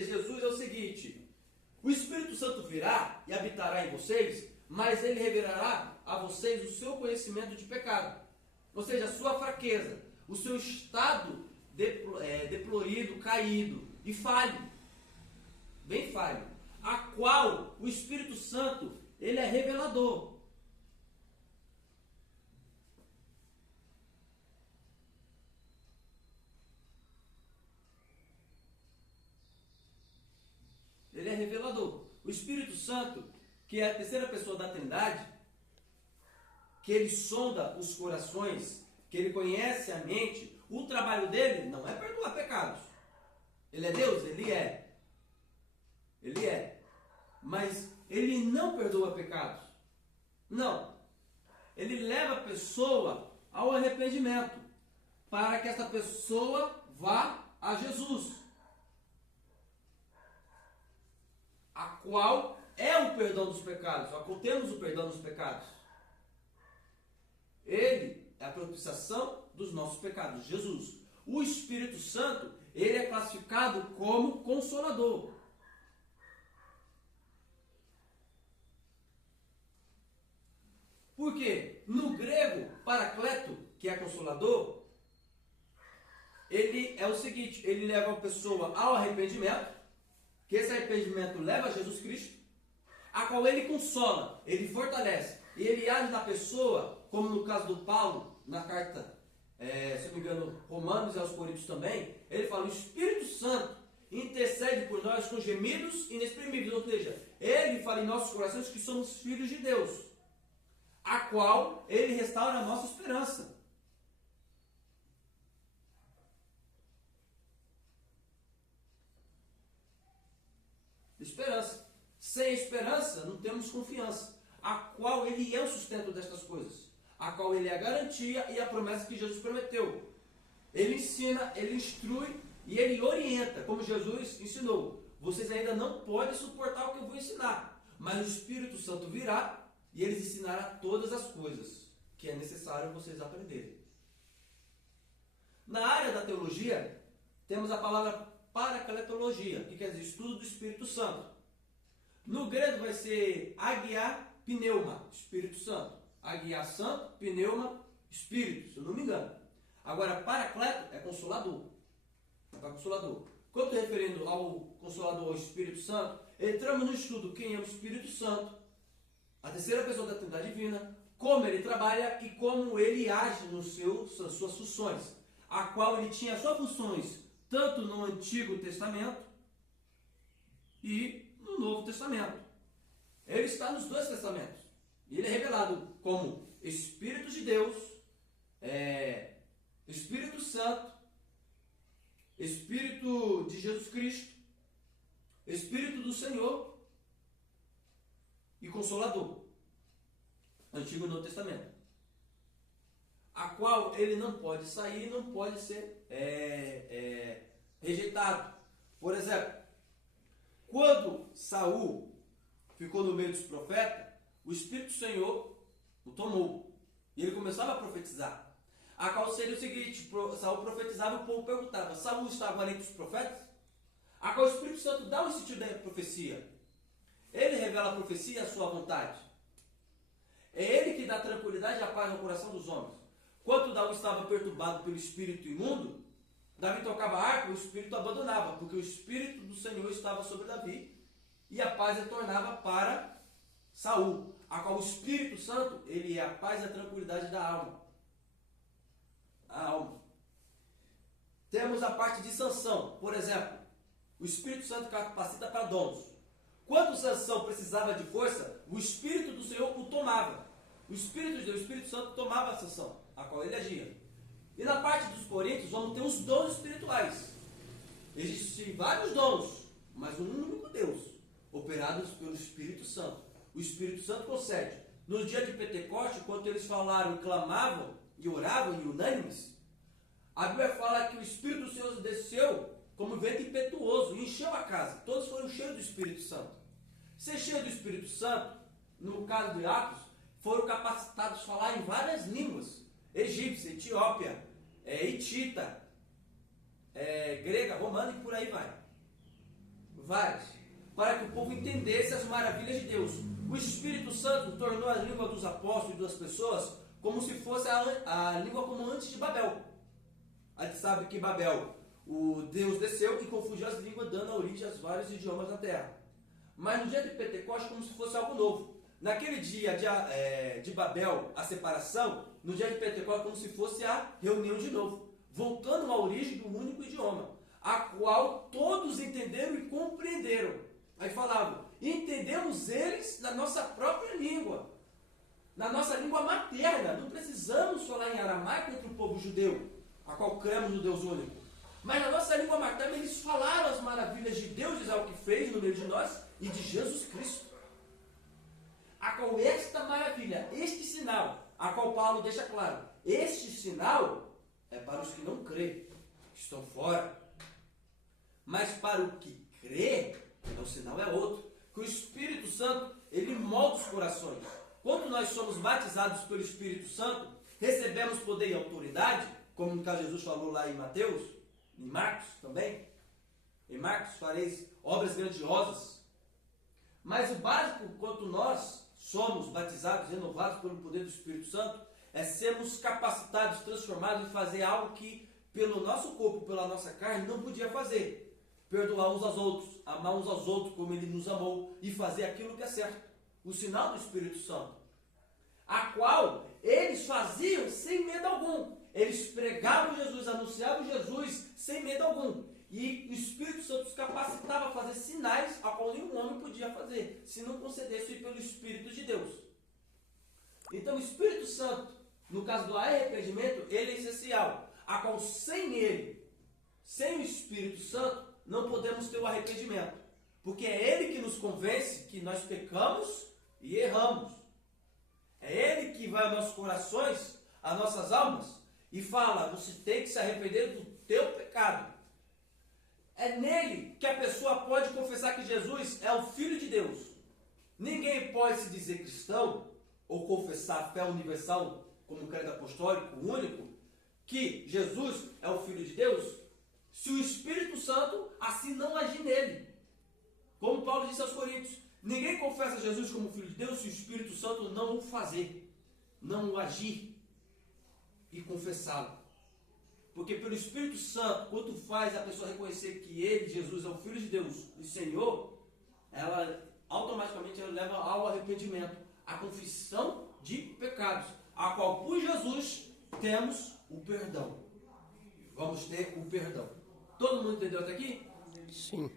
dizer Jesus é o seguinte: o Espírito Santo virá e habitará em vocês, mas ele revelará a vocês o seu conhecimento de pecado. Ou seja, a sua fraqueza, o seu estado deplorido, caído e falho, bem falho, a qual o Espírito Santo, ele é revelador. Ele é revelador. O Espírito Santo, que é a terceira pessoa da Trindade, que ele sonda os corações, que ele conhece a mente, o trabalho dele não é perdoar pecados. Ele é Deus? Ele é. Ele é. Mas ele não perdoa pecados. Não. Ele leva a pessoa ao arrependimento, para que essa pessoa vá a Jesus, a qual é o perdão dos pecados, a qual temos o perdão dos pecados. Ele é a propiciação dos nossos pecados, Jesus. O Espírito Santo, ele é classificado como Consolador. Por quê? No grego, Paracleto, que é Consolador, ele é o seguinte: ele leva a pessoa ao arrependimento, que esse arrependimento leva a Jesus Cristo, a qual ele consola, ele fortalece, e ele age na pessoa, como no caso do Paulo, na carta, se não me engano, Romanos e aos Coríntios também, ele fala: o Espírito Santo intercede por nós com gemidos inexprimíveis, ou seja, ele fala em nossos corações que somos filhos de Deus, a qual ele restaura a nossa esperança. Esperança. Sem esperança não temos confiança, a qual ele é o sustento destas coisas, a qual ele é a garantia e a promessa que Jesus prometeu. Ele ensina, ele instrui e ele orienta, como Jesus ensinou. Vocês ainda não podem suportar o que eu vou ensinar, mas o Espírito Santo virá e ele ensinará todas as coisas que é necessário vocês aprenderem. Na área da teologia, temos a palavra paracletologia, que quer dizer estudo do Espírito Santo. No grego vai ser agia pneuma, Espírito Santo. Agia santo, pneuma, Espírito, se eu não me engano. Agora, paracleto é consolador. É para consolador. Quanto referindo ao Consolador, ao Espírito Santo, entramos no estudo quem é o Espírito Santo, a terceira pessoa da Trindade Divina, como ele trabalha e como ele age nas suas funções, a qual ele tinha suas funções tanto no Antigo Testamento e no Novo Testamento. Ele está nos dois testamentos. Ele é revelado como Espírito de Deus, Espírito Santo, Espírito de Jesus Cristo, Espírito do Senhor e Consolador. Antigo e Novo Testamento. A qual ele não pode sair, não pode ser rejeitado. Por exemplo, quando Saul ficou no meio dos profetas, o Espírito do Senhor o tomou. E ele começava a profetizar. A qual seria o seguinte: Saul profetizava e o povo perguntava: Saul estava além dos profetas? A qual o Espírito Santo dá o sentido da profecia. Ele revela a profecia e a sua vontade. É ele que dá tranquilidade e a paz no coração dos homens. Quando Davi estava perturbado pelo espírito imundo, Davi tocava harpa e o espírito abandonava, porque o Espírito do Senhor estava sobre Davi e a paz retornava para Saul, a qual o Espírito Santo, ele é a paz e a tranquilidade da alma. A alma. Temos a parte de Sansão, por exemplo, o Espírito Santo capacita para dons. Quando Sansão precisava de força, o Espírito do Senhor o tomava. O Espírito de Deus, o Espírito Santo tomava a Sansão, a qual ele agia. E na parte dos Coríntios vamos ter os dons espirituais. Existem vários dons, mas um único Deus, operados pelo Espírito Santo. O Espírito Santo concede. No dia de Pentecostes, quando eles falaram e clamavam e oravam em unânimes, a Bíblia fala que o Espírito do Senhor desceu como vento impetuoso e encheu a casa. Todos foram cheios do Espírito Santo. Ser cheio do Espírito Santo, no caso de Atos, foram capacitados a falar em várias línguas: egípcia, etiópia, hitita, grega, romana e por aí vai. várias, para que o povo entendesse as maravilhas de Deus. O Espírito Santo tornou a língua dos apóstolos e das pessoas como se fosse a língua como antes de Babel. A gente sabe que Babel, o Deus desceu e confundiu as línguas, dando origem aos vários idiomas na terra. Mas no dia de Pentecostes, como se fosse algo novo. Naquele dia de Babel, a separação, no dia de Pentecostes, como se fosse a reunião de novo, voltando à origem do único idioma, a qual todos entenderam e compreenderam. Aí falavam, entendemos eles na nossa própria língua, na nossa língua materna. Não precisamos falar em aramaico entre o povo judeu, a qual cremos no Deus único. Mas na nossa língua materna eles falaram as maravilhas de Deus, Israel que fez no meio de nós, e de Jesus Cristo. A qual esta maravilha, este sinal, a qual Paulo deixa claro, este sinal é para os que não creem, que estão fora. Mas para o que crê, o sinal é outro. Que o Espírito Santo, ele molda os corações. Quando nós somos batizados pelo Espírito Santo, recebemos poder e autoridade, como no caso Jesus falou lá em Mateus, em Marcos também. Em Marcos fareis obras grandiosas. Mas o básico, quanto nós somos batizados, renovados pelo poder do Espírito Santo, é sermos capacitados, transformados em fazer algo que, pelo nosso corpo, pela nossa carne, não podia fazer. Perdoar uns aos outros, amar uns aos outros como Ele nos amou e fazer aquilo que é certo. O sinal do Espírito Santo, a qual eles faziam sem medo algum. Eles pregavam Jesus, anunciavam Jesus sem medo algum. E o Espírito Santo os capacitava a fazer sinais a qual nenhum homem podia fazer, se não concedesse pelo Espírito de Deus. Então o Espírito Santo, no caso do arrependimento, ele é essencial, a qual sem ele, sem o Espírito Santo, não podemos ter o arrependimento. Porque é ele que nos convence que nós pecamos e erramos. É ele que vai aos nossos corações, às nossas almas, e fala, você tem que se arrepender do teu pecado. É nele que a pessoa pode confessar que Jesus é o Filho de Deus. Ninguém pode se dizer cristão, ou confessar a fé universal, como o credo apostólico único, que Jesus é o Filho de Deus, se o Espírito Santo assim não agir nele. Como Paulo disse aos Coríntios, ninguém confessa Jesus como Filho de Deus se o Espírito Santo não o fazer, não o agir e confessá-lo. Porque pelo Espírito Santo, quando faz a pessoa reconhecer que ele, Jesus, é o Filho de Deus, o Senhor, ela automaticamente leva ao arrependimento, à confissão de pecados, a qual por Jesus temos o perdão. Vamos ter o perdão. Todo mundo entendeu até aqui? Sim.